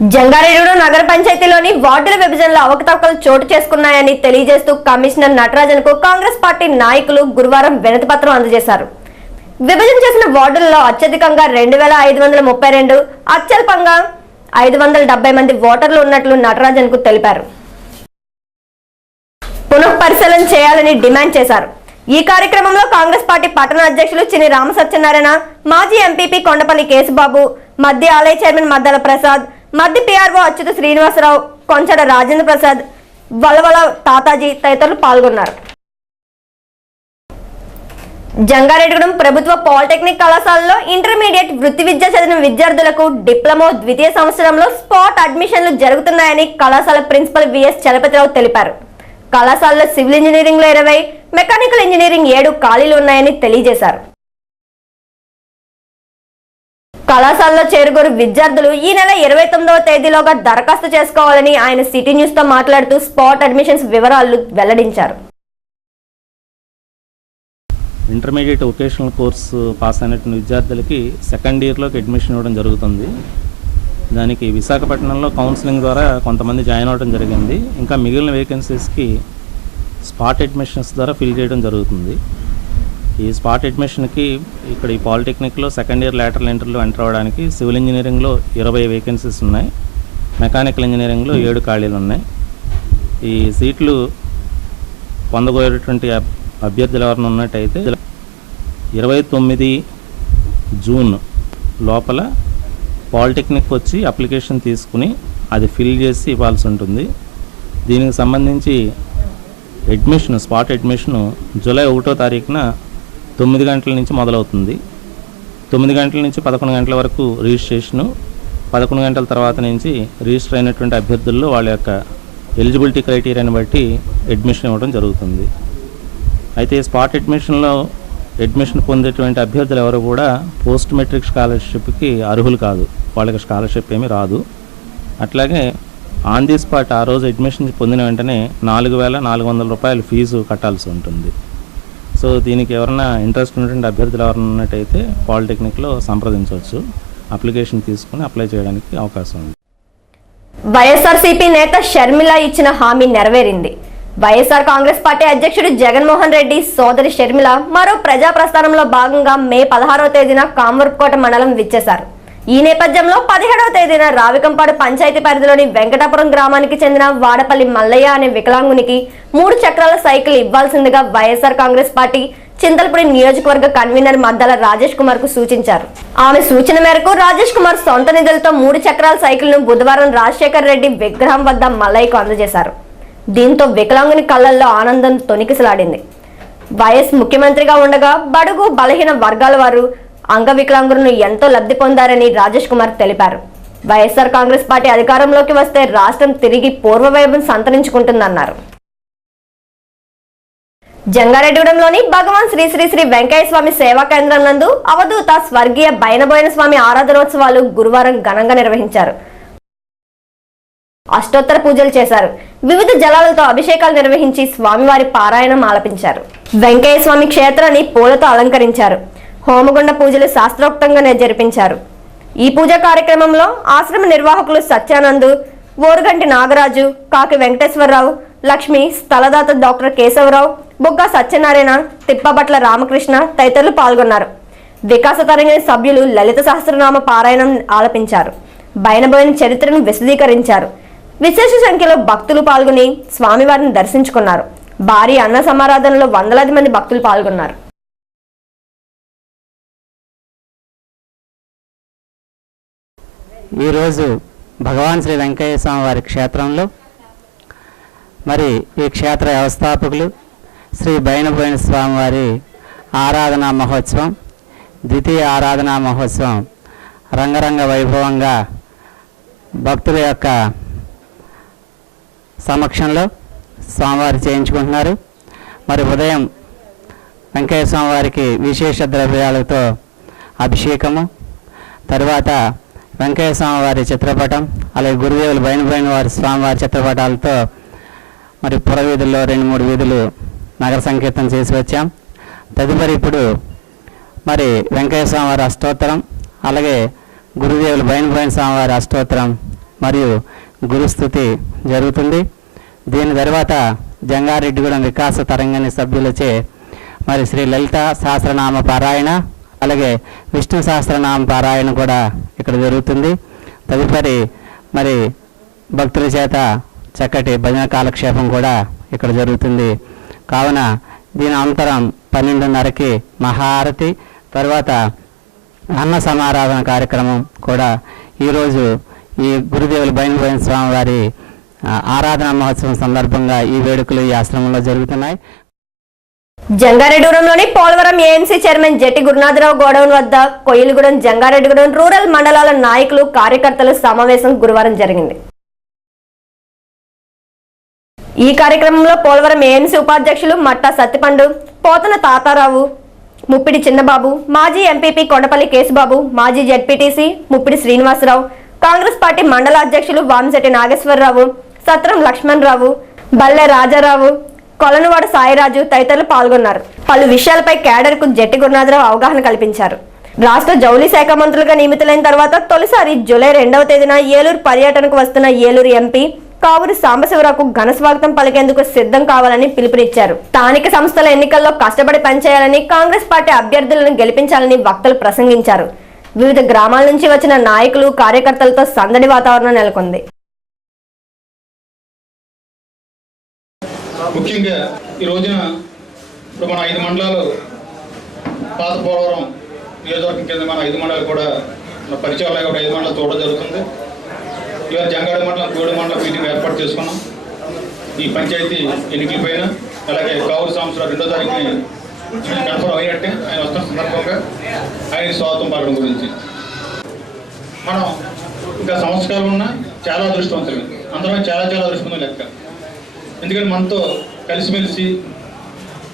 జంగారెడ్డి నగర పంచాయతీలోని వార్డుల విభజనలో అవకతవకలు చోటు చేసుకున్నాయని తెలియజేస్తూ కమిషనర్ నటరాజన్కు కాంగ్రెస్ పార్టీ నాయకులు గురువారం వినతిపత్రం అందజేశారు. విభజన చేసిన వార్డులలో అత్యధికంగా 2532, అత్యల్పంగా 570 మంది ఓటర్లు ఉన్నట్లు నటరాజన్కు తెలిపారు. పునఃపరిశీలన చేయాలని డిమాండ్ చేశారు. ఈ కార్యక్రమంలో కాంగ్రెస్ పార్టీ పట్టణ అధ్యక్షులు చిని రామసత్యనారాయణ, మాజీ ఎంపీపీ కొండపల్లి కేశబాబు, మధ్య ఆలయ చైర్మన్ మద్దల ప్రసాద్, మధ్య పిఆర్ఓ అచ్యుత శ్రీనివాసరావు, కొంచెడ రాజేంద్ర ప్రసాద్, వలవల తాతాజీ తదితరులు పాల్గొన్నారు. జంగారెడ్డిగూడెం ప్రభుత్వ పాలిటెక్నిక్ కళాశాలలో ఇంటర్మీడియట్ వృత్తి విద్య చదివిన విద్యార్థులకు డిప్లొమా ద్వితీయ సంవత్సరంలో స్పాట్ అడ్మిషన్లు జరుగుతున్నాయని కళాశాల ప్రిన్సిపల్ విఎస్ చలపతిరావు తెలిపారు. కళాశాలలో సివిల్ ఇంజనీరింగ్ లో 20, మెకానికల్ ఇంజనీరింగ్ 7 ఖాళీలు ఉన్నాయని తెలియజేశారు. కళాశాలలో చేరుగోరు విద్యార్థులు ఈ నెల 29వ తేదీలోగా దరఖాస్తు చేసుకోవాలని ఆయన సిటీ న్యూస్ తో మాట్లాడుతూ స్పాట్ అడ్మిషన్స్ వివరాలు వెల్లడించారు. ఇంటర్మీడియట్ వొకేషనల్ కోర్సు పాస్ అయినటువంటి విద్యార్థులకి సెకండ్ ఇయర్లోకి అడ్మిషన్ ఇవ్వడం జరుగుతుంది. దానికి విశాఖపట్నంలో కౌన్సిలింగ్ ద్వారా కొంతమంది జాయిన్ అవ్వడం జరిగింది. ఇంకా మిగిలిన వేకెన్సీస్కి స్పాట్ అడ్మిషన్స్ ద్వారా ఫిల్ చేయడం జరుగుతుంది. ఈ స్పాట్ అడ్మిషన్కి ఇక్కడ ఈ పాలిటెక్నిక్లో సెకండ్ ఇయర్ లేటరల్ ఇంటర్లో ఎంటర్ అవ్వడానికి సివిల్ ఇంజనీరింగ్లో 20 వేకెన్సీస్ ఉన్నాయి, మెకానికల్ ఇంజనీరింగ్లో 7 ఖాళీలు ఉన్నాయి. ఈ సీట్లు పొందబోయేటువంటి అభ్యర్థులు ఎవరైనా ఉన్నట్టయితే 29 జూన్ లోపల పాలిటెక్నిక్ వచ్చి అప్లికేషన్ తీసుకుని అది ఫిల్ చేసి ఇవ్వాల్సి ఉంటుంది. దీనికి సంబంధించి అడ్మిషన్ స్పాట్ అడ్మిషను జూలై 1వ తారీఖున 9 గంటల నుంచి మొదలవుతుంది. 9 గంటల నుంచి 11 గంటల వరకు రిజిస్ట్రేషను. 11 గంటల తర్వాత నుంచి రిజిస్టర్ అయినటువంటి అభ్యర్థుల్లో వాళ్ళ యొక్క ఎలిజిబిలిటీ క్రైటీరియాని బట్టి అడ్మిషన్ ఇవ్వడం జరుగుతుంది. అయితే స్పాట్ అడ్మిషన్లో అడ్మిషన్ పొందేటువంటి అభ్యర్థులు ఎవరు కూడా పోస్ట్ మెట్రిక్ స్కాలర్షిప్కి అర్హులు కాదు, వాళ్ళకి స్కాలర్షిప్ ఏమీ రాదు. అట్లాగే ఆన్ ది స్పాట్ ఆ రోజు అడ్మిషన్ పొందిన వెంటనే 4,400 రూపాయలు ఫీజు కట్టాల్సి ఉంటుంది. సో దీనికి ఎవరైనా ఇంట్రెస్ట్ ఉన్నటువంటి అభ్యర్థులు ఎవరైనా ఉన్నట్టయితే పాలిటెక్నిక్లో సంప్రదించవచ్చు, అప్లికేషన్ తీసుకుని అప్లై చేయడానికి అవకాశం ఉంది. వైఎస్ఆర్సీపీ నేత షర్మిల ఇచ్చిన హామీ నెరవేరింది. వైఎస్ఆర్ కాంగ్రెస్ పార్టీ అధ్యక్షుడు జగన్మోహన్ రెడ్డి సోదరి షర్మిల మరో ప్రజా ప్రస్థానంలో భాగంగా మే 16వ తేదీన కామవరపుకోట మండలం విచ్చేశారు. ఈ నేపథ్యంలో 17వ తేదీన రావికంపాడు పంచాయతీ పరిధిలోని వెంకటాపురం గ్రామానికి చెందిన వాడపల్లి మల్లయ్య అనే వికలాంగునికి 3 చక్రాల సైకిల్ ఇవ్వాల్సిందిగా వైఎస్ఆర్ కాంగ్రెస్ పార్టీ చింతలపూడి నియోజకవర్గ కన్వీనర్ మద్దల రాజేష్ కుమార్ కు సూచించారు. ఆమె సూచన మేరకు రాజేష్ కుమార్ సొంత నిధులతో 3 చక్రాల సైకిల్ ను బుధవారం రాజశేఖర్ రెడ్డి విగ్రహం వద్ద మల్లయ్యకు అందజేశారు. దీంతో వికలాంగుని కళ్లల్లో ఆనందం తొణికిసలాడింది. వైఎస్ ముఖ్యమంత్రిగా ఉండగా బడుగు బలహీన వర్గాల వారు అంగవికలాంగులను ఎంతో లబ్ధి పొందారని రాజేష్ కుమార్ తెలిపారు. వైఎస్ఆర్ కాంగ్రెస్ పార్టీ అధికారంలోకి వస్తే రాష్ట్రం తిరిగి పూర్వవైభవం సంతరించుకుంటుందన్నారు. జంగారెడ్డిగూడెంలోని భగవాన్ శ్రీ శ్రీ శ్రీ వెంకయ్య స్వామి సేవా కేంద్రం నందు అవధూత స్వర్గీయ బైనబోయిన స్వామి ఆరాధనోత్సవాలు గురువారం ఘనంగా నిర్వహించారు. అష్టోత్తర పూజలు చేశారు. వివిధ జలాలతో అభిషేకాలు నిర్వహించి స్వామివారి పారాయణం ఆలపించారు. వెంకయ్య స్వామి క్షేత్రాన్ని పూలతో అలంకరించారు. హోమగుండ పూజలు శాస్త్రోక్తంగా జరిపించారు. ఈ పూజా కార్యక్రమంలో ఆశ్రమ నిర్వాహకులు సత్యానంద్, ఓరుగంటి నాగరాజు, కాకి వెంకటేశ్వరరావు, లక్ష్మి, స్థలదాత డాక్టర్ కేశవరావు, బుగ్గ సత్యనారాయణ, తిప్పబట్ల రామకృష్ణ తదితరులు పాల్గొన్నారు. వికాస తరంగిణి సభ్యులు లలిత సహస్రనామ పారాయణం ఆలపించారు. బైనబోయిన చరిత్రను విశదీకరించారు. విశేష సంఖ్యలో భక్తులు పాల్గొని స్వామివారిని దర్శించుకున్నారు. భారీ అన్న సమారాధనలో వందలాది మంది భక్తులు పాల్గొన్నారు. ఈరోజు భగవాన్ శ్రీ వెంకయ్య స్వామి వారి క్షేత్రంలో మరి ఈ క్షేత్ర వ్యవస్థాపకులు శ్రీ బైనబోయిన స్వామివారి ఆరాధనా మహోత్సవం, ద్వితీయ ఆరాధనా మహోత్సవం రంగరంగ వైభవంగా భక్తుల యొక్క సమక్షంలో స్వామివారి చేయించుకుంటున్నారు. మరి ఉదయం వెంకయ్య స్వామివారికి విశేష ద్రవ్యాలతో అభిషేకము, తర్వాత వెంకయ్య స్వామివారి చిత్రపటం, అలాగే గురుదేవులు బైనబోయిన వారి స్వామివారి చిత్రపటాలతో మరి పురవీధుల్లో 2-3 వీధులు నగర సంకీర్తన చేసి వచ్చాం. తదుపరి ఇప్పుడు మరి వెంకయ్య స్వామివారి అష్టోత్తరం, అలాగే గురుదేవులు బైనబోయిన స్వామివారి అష్టోత్తరం మరియు గురుస్థుతి జరుగుతుంది. దీని తర్వాత జంగారెడ్డిగూడెం వికాస తరంగిణి సభ్యులచే మరి శ్రీ లలిత సహస్రనామ పారాయణ, అలాగే విష్ణు సహస్రనామ పారాయణ కూడా ఇక్కడ జరుగుతుంది. తదుపరి మరి భక్తుల చేత చక్కటి భజన కాలక్షేపం కూడా ఇక్కడ జరుగుతుంది. కావున దీని అనంతరం 12:30కి మహాఆరతి, తర్వాత అన్న సమారాధన కార్యక్రమం కూడా ఈరోజు ఈ గురుదేవులు బైనబోయిన స్వామి వారి ఆరాధన మహోత్సవం సందర్భంగా ఈ వేడుకలు ఈ ఆశ్రమంలో జరుగుతున్నాయి. జంగారెడ్డిగూడెంలోని పోలవరం ఏఎంసీ చైర్మన్ జెట్టి గురునాథరావు గోడౌన్ వద్ద కొయ్యలగూడెం, జంగారెడ్డిగూడెం రూరల్ మండలాల నాయకులు, కార్యకర్తల సమావేశం గురువారం జరిగింది. ఈ కార్యక్రమంలో పోలవరం ఏఎంసీ ఉపాధ్యక్షులు మట్టా సత్తిపండు, పోతన తాతారావు, ముప్పిడి చిన్నబాబు, మాజీ ఎంపీపీ కొండపల్లి కేశబాబు, మాజీ జెడ్పీటీసీ ముప్పిడి శ్రీనివాసరావు, కాంగ్రెస్ పార్టీ మండల అధ్యక్షులు వామిశెట్టి నాగేశ్వరరావు, సత్రం లక్ష్మణరావు, బల్లె రాజారావు, కొలనువాడ సాయిరాజు తదితరులు పాల్గొన్నారు. పలు విషయాలపై కేడర్ కు జెట్టి గురునాథరావు అవగాహన కల్పించారు. రాష్ట్ర జౌళి శాఖ మంత్రులుగా నియమితులైన తర్వాత తొలిసారి జూలై 2వ తేదీన ఏలూరు పర్యటనకు వస్తున్న ఏలూరు ఎంపీ కావూరి సాంబశివరావుకు ఘన స్వాగతం పలికేందుకు సిద్ధం కావాలని పిలుపునిచ్చారు. స్థానిక సంస్థల ఎన్నికల్లో కష్టపడి పనిచేయాలని, కాంగ్రెస్ పార్టీ అభ్యర్థులను గెలిపించాలని వక్తలు ప్రసంగించారు. వివిధ గ్రామాల నుంచి వచ్చిన నాయకులు, కార్యకర్తలతో సందడి వాతావరణం నెలకొంది. ముఖ్యంగా ఈ రోజున ఇప్పుడు మన 5 మండలాలు, పాత పోలవరం నియోజకవర్గం కింద మన 5 మండలాలు కూడా పరిచయాలు కూడా 5 మండలాలు చూడడం జరుగుతుంది. ఇవాళ జంగారెడ్డి మండలం, గూడెం మండలం మీటింగ్ ఏర్పాటు చేసుకున్నాం. ఈ పంచాయతీ ఎన్నికలపైన, అలాగే కావూరి సంవత్సరం 2వ తారీఖుని కన్ఫర్మ్ అయినట్టే ఆయన వస్తున్న సందర్భంగా ఆయన స్వాగతం పడడం గురించి మనం ఇంకా సంవత్సరాలు ఉన్నా చాలా అదృష్టవంతులు, అందరం చాలా అదృష్టవంతులు లెక్క. ఎందుకంటే మనతో కలిసిమెలిసి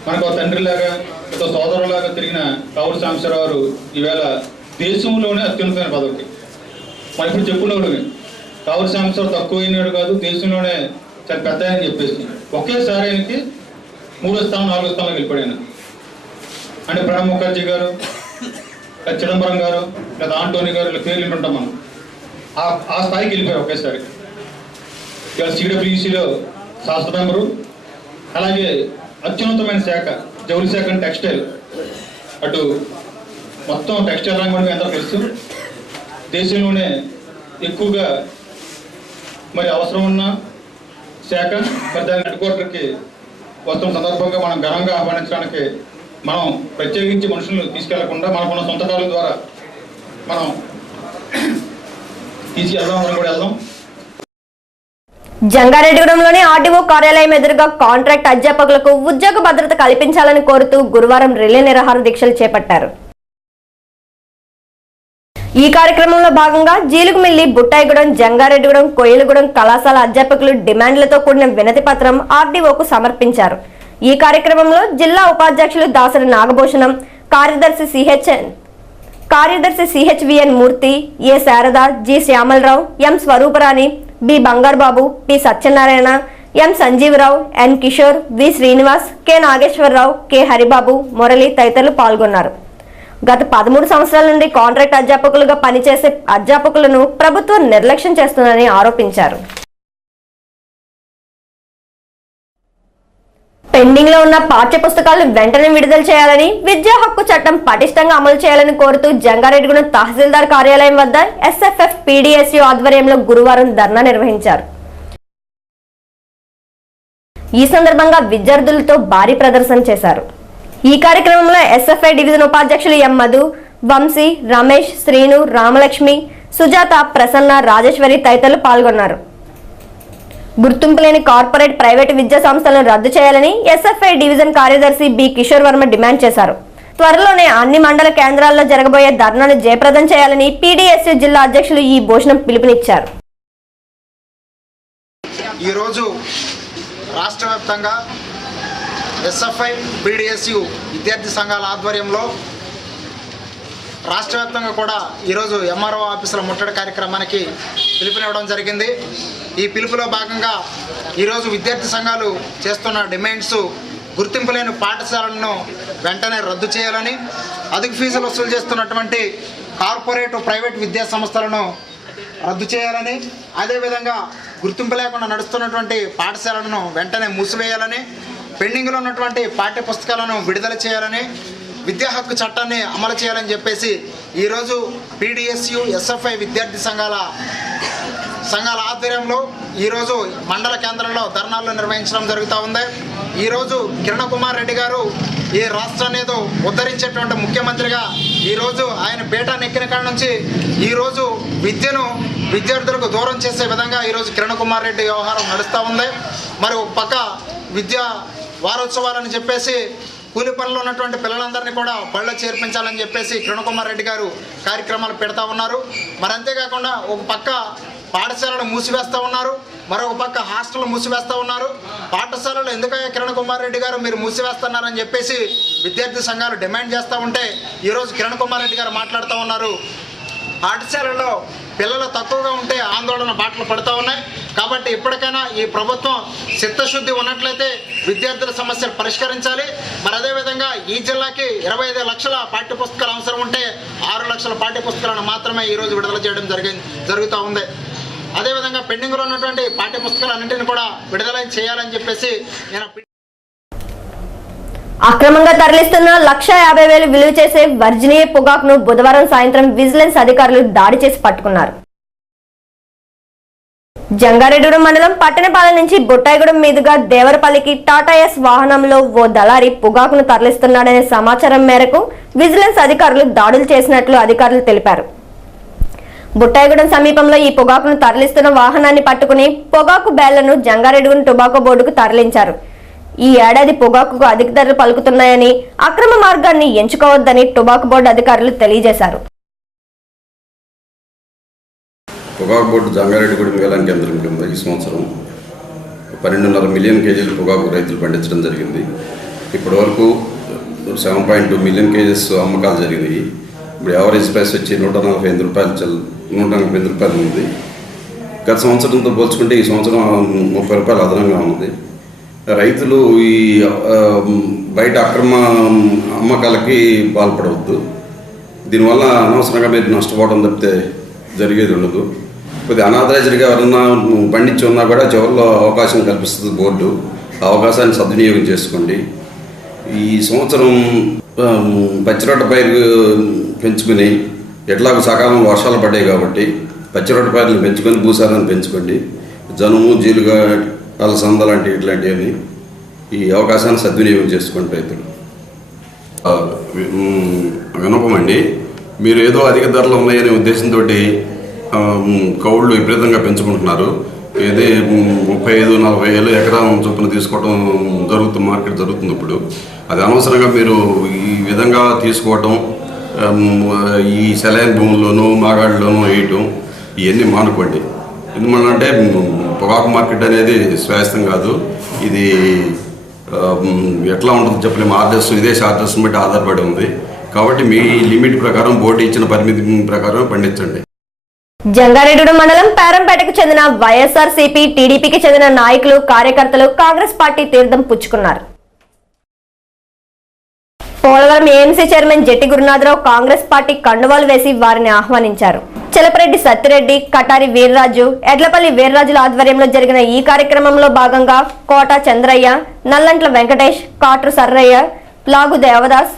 మనకు తండ్రిలాగా, ఒక సోదరులాగా తిరిగిన కావూరి సాంబశివరావు ఈవేళ దేశంలోనే అత్యున్నతమైన పదవికి మనం ఇప్పుడు చెప్పుకున్నాడు. కావూరి సాంబశివరావు తక్కువ అయినాడు కాదు, దేశంలోనే చాలా పెద్ద అని చెప్పేసి ఒకేసారి ఆయనకి 3వ స్థానం 4వ స్థానంలో వెళ్ళిపోయాను. అంటే ప్రణబ్ ముఖర్జీ గారు, లేదా చిదంబరం గారు, లేదా ఆంటోనీ గారు, ఇలా పేర్లు వింటుంటాం మనం. ఆ స్థాయికి వెళ్ళిపోయారు ఒకేసారి. ఇవాళ సిడబ్ల్యూసీలో శాస్త్ర మెంబరు, అలాగే అత్యున్నతమైన శాఖ జౌళి శాఖ అంటే టెక్స్టైల్, అటు మొత్తం టెక్స్టైల్ రంగం ఎంతో తెలుసు. దేశంలోనే ఎక్కువగా మరి అవసరం ఉన్న శాఖ, మరి దాని హెడ్ క్వార్టర్కి వస్తున్న సందర్భంగా మనం ఘనంగా ఆహ్వానించడానికి మనం ప్రత్యేకించి మనుషులను తీసుకెళ్లకుండా మనకున్న సొంత కాలం ద్వారా మనం తీసుకెళ్దాం, మనం కూడా వెళ్దాం. జంగారెడ్డిగూడెంలోని ఆర్డీఓ కార్యాలయం ఎదురుగా కాంట్రాక్ట్ అధ్యాపకులకు ఉద్యోగ భద్రత కల్పించాలని కోరుతూ గురువారం రిలే నిరాహార దీక్షలు చేపట్టారు. ఈ కార్యక్రమంలో భాగంగా జీలుగుమిల్లి, బుట్టాయిగూడెం, జంగారెడ్డిగూడెం, కొయ్యలగూడెం కళాశాల అధ్యాపకులు డిమాండ్లతో కూడిన వినతి పత్రం ఆర్డీఓకు సమర్పించారు. ఈ కార్యక్రమంలో జిల్లా ఉపాధ్యక్షులు దాసరి నాగభూషణం, కార్యదర్శి సిహెచ్విఎన్ మూర్తి, ఏ శారద, జి శ్యామలరావు, ఎం స్వరూపరాణి, బి బంగారుబాబు, పి సత్యనారాయణ, ఎం సంజీవరావు, ఎన్ కిషోర్, వి శ్రీనివాస్, కె నాగేశ్వరరావు, కె హరిబాబు, మురళి తదితరులు పాల్గొన్నారు. గత 13 సంవత్సరాల నుండి కాంట్రాక్ట్ అధ్యాపకులుగా పనిచేసే అధ్యాపకులను ప్రభుత్వం నిర్లక్ష్యం చేస్తుందని ఆరోపించారు. పెండింగ్ లో ఉన్న పాఠ్య పుస్తకాలను వెంటనే విడుదల చేయాలని, విద్యా హక్కు చట్టం పటిష్టంగా అమలు చేయాలని కోరుతూ జంగారెడ్డిగూడెం తహసీల్దార్ కార్యాలయం వద్ద ఎస్ఎఫ్ఎఫ్ పీడీఎస్యూ ఆధ్వర్యంలో గురువారం ధర్నా నిర్వహించారు. ఈ సందర్భంగా విద్యార్థులతో భారీ ప్రదర్శన చేశారు. ఈ కార్యక్రమంలో ఎస్ఎఫ్ఐ డివిజన్ ఉపాధ్యక్షులు ఎం మధు, వంశీ, రమేష్, శ్రీను, రామలక్ష్మి, సుజాత, ప్రసన్న, రాజేశ్వరి తదితరులు పాల్గొన్నారు. గుర్తింపు లేని కార్పొరేట్, ప్రైవేటు విద్యా సంస్థలను రద్దు చేయాలని ఎస్ఎఫ్ఐ డివిజన్ కార్యదర్శి బి కిషోర్ వర్మ డిమాండ్ చేశారు. త్వరలోనే అన్ని మండల కేంద్రాల్లో జరగబోయే ధర్నాను జయప్రదం చేయాలని పీడీఎస్యూ జిల్లా అధ్యక్షులు ఈ భూషణం పిలుపునిచ్చారు. ఈరోజు రాష్ట్ర వ్యాప్తంగా ఎస్ఎఫ్ఐ పీడీఎస్యూ విద్యార్థి సంఘాల ఆధ్వర్యంలో రాష్ట్ర వ్యాప్తంగా కూడా ఈరోజు ఎంఆర్ఓ ఆఫీసుల ముట్టడి కార్యక్రమానికి పిలుపునివ్వడం జరిగింది. ఈ పిలుపులో భాగంగా ఈరోజు విద్యార్థి సంఘాలు చేస్తున్న డిమాండ్స్ గుర్తింపు లేని పాఠశాలలను వెంటనే రద్దు చేయాలని, అధిక ఫీజులు వసూలు చేస్తున్నటువంటి కార్పొరేట్, ప్రైవేట్ విద్యా సంస్థలను రద్దు చేయాలని, అదేవిధంగా గుర్తింపు లేకుండా నడుస్తున్నటువంటి పాఠశాలను వెంటనే మూసివేయాలని, పెండింగ్లో ఉన్నటువంటి పాఠ్య పుస్తకాలను విడుదల చేయాలని, విద్యా హక్కు చట్టాన్ని అమలు చేయాలని చెప్పేసి ఈరోజు పీడిఎస్యు ఎస్ఎఫ్ఐ విద్యార్థి సంఘాల ఆధ్వర్యంలో ఈరోజు మండల కేంద్రంలో ధర్నాలు నిర్వహించడం జరుగుతూ ఉంది. ఈరోజు కిరణ్ కుమార్ రెడ్డి గారు ఈ రాష్ట్రాన్ని ఏదో ఉద్ధరించేటువంటి ముఖ్యమంత్రిగా ఈరోజు ఆయన పీఠాన్ని ఎక్కిన కాడ నుంచి ఈరోజు విద్యను విద్యార్థులకు దూరం చేసే విధంగా ఈరోజు కిరణ్ కుమార్ రెడ్డి వ్యవహారం నడుస్తూ ఉంది. మరి ఒక పక్క విద్యా వారోత్సవాలని చెప్పేసి కూలి పనులు ఉన్నటువంటి పిల్లలందరినీ కూడా బళ్ళ చేర్పించాలని చెప్పేసి కిరణ్ కుమార్ రెడ్డి గారు కార్యక్రమాలు పెడతా ఉన్నారు. మరి అంతేకాకుండా ఒక పక్క పాఠశాలను మూసివేస్తూ ఉన్నారు, మరొక పక్క హాస్టల్ మూసివేస్తూ ఉన్నారు. పాఠశాలలు ఎందుకయ్యా కిరణ్ కుమార్ రెడ్డి గారు మీరు మూసివేస్తున్నారని చెప్పేసి విద్యార్థి సంఘాలు డిమాండ్ చేస్తూ ఉంటే ఈరోజు కిరణ్ కుమార్ రెడ్డి గారు మాట్లాడుతూ ఉన్నారు, పాఠశాలలో పిల్లలు తక్కువగా ఉంటే ఆందోళన బాటలు పడుతూ ఉన్నాయి. కాబట్టి ఇప్పటికైనా ఈ ప్రభుత్వం చిత్తశుద్ధి ఉన్నట్లయితే విద్యార్థుల సమస్యలు పరిష్కరించాలి. మరి అదేవిధంగా ఈ జిల్లాకి 25 లక్షల పాఠ్యపుస్తకాలు అవసరం ఉంటే 6 లక్షల పాఠ్యపుస్తకాలను మాత్రమే ఈరోజు విడుదల చేయడం జరుగుతూ ఉంది. అదేవిధంగా పెండింగ్లో ఉన్నటువంటి పాఠ్యపుస్తకాలన్నింటినీ కూడా విడుదల చేయాలని చెప్పేసి నేను అక్రమంగా తరలిస్తున్న 1,50,000 విలువ చేసే వర్జినియా పొగాకును బుధవారం సాయంత్రం విజిలెన్స్ అధికారులు దాడి చేసి పట్టుకున్నారు. జంగారెడ్డిగూడెం మండలం పట్టణపాలెం నుంచి బుట్టాయిగూడెం మీదుగా దేవరపల్లికి టాటాఎస్ వాహనంలో ఓ దళారి పొగాకును తరలిస్తున్నాడనే సమాచారం మేరకు విజిలెన్స్ అధికారులు దాడులు చేసినట్లు అధికారులు తెలిపారు. బుట్టాయిగూడెం సమీపంలో ఈ పొగాకును తరలిస్తున్న వాహనాన్ని పట్టుకుని పొగాకు బ్యాళ్లను జంగారెడ్డిగూడెం టొబాకో బోర్డుకు తరలించారు. ఈ ఏడాది పొగాకుకు అధిక ధరలు పలుకుతున్నాయని, అక్రమ మార్గాన్ని ఎంచుకోవద్దని టొబాకో బోర్డు అధికారులు తెలియజేశారు. పొగాకు బోర్డు జంగారెడ్డిగూడెం వేలం కేంద్రం కింద ఈ సంవత్సరం 12.5 మిలియన్ కేజీలు పొగాకు రైతులు పండించడం జరిగింది. ఇప్పటి వరకు 7.2 మిలియన్ కేజీస్ అమ్మకాలు జరిగినాయి. ఇప్పుడు యావరేజ్ ప్రైస్ వచ్చి 145 రూపాయలు ఉంది. గత సంవత్సరంతో పోల్చుకుంటే ఈ సంవత్సరం 30 రూపాయలు అదనంగా ఉంది. రైతులు ఈ బయట అక్రమ అమ్మకాలకి పాల్పడవద్దు. దీనివల్ల అనవసరంగా మీరు నష్టపోవడం తప్పితే జరిగేది ఉండదు. కొద్దిగా అనాథరైజ్డ్గా ఎవరన్నా పండించి ఉన్నా కూడా చివరిలో అవకాశం కల్పిస్తుంది బోర్డు. ఆ అవకాశాన్ని సద్వినియోగం చేసుకోండి. ఈ సంవత్సరం పచ్చిరొట్ట పైరు పెంచుకుని ఎట్లాగో సకాలం వర్షాలు పడ్డాయి కాబట్టి పచ్చిరొట్ట పైర్లు పెంచుకొని భూసారాన్ని పెంచుకోండి. జనుము, జీలుగా, అలసంద లాంటి ఇట్లాంటివన్నీ ఈ అవకాశాన్ని సద్వినియోగం చేసుకోండి రైతులు. వినపమండి, మీరు ఏదో అధిక ధరలు ఉన్నాయనే ఉద్దేశంతో కౌళ్ళు విపరీతంగా పెంచుకుంటున్నారు. ఏదే 35-40 వేలు ఎకరం చొప్పున తీసుకోవడం మార్కెట్ జరుగుతుంది. ఇప్పుడు అది అనవసరంగా మీరు ఈ విధంగా తీసుకోవటం, ఈ సెలైన్ భూముల్లోనూ మాగాళ్ళలోనూ వేయటం ఇవన్నీ మానుకోండి. ఎందుకంటే పొగాకు మార్కెట్ అనేది శ్వాసం కాదు, ఇది ఎట్లా ఉంటుందో చెప్పలేము. ఆర్డర్స్ విదేశీ ఆర్డర్స్ బట్టి ఆధారపడి ఉంది. కాబట్టి మీ లిమిట్ ప్రకారం బోర్డు ఇచ్చిన పరిమితి ప్రకారం పండించండి. జంగారెడ్డిగూడెం మండలం పేరంపేటకు చెందిన వైఎస్ఆర్సీపీ, టీడీపీకి చెందిన నాయకులు, కార్యకర్తలు కాంగ్రెస్ పార్టీ తీర్థం పుచ్చుకున్నారు. పోలవరం ఏఎంసీ చైర్మన్ జెట్టి గురునాథరావు కాంగ్రెస్ పార్టీ కండువాలు వేసి వారిని ఆహ్వానించారు. చెలపరెడ్డి సత్తిరెడ్డి, కటారి వీర్రాజు, ఎడ్లపల్లి వీర్రాజుల ఆధ్వర్యంలో జరిగిన ఈ కార్యక్రమంలో భాగంగా కోట చంద్రయ్య, నల్లంట్ల వెంకటేష్, కాట్రు సర్రయ్య, లాగు దేవదాస్,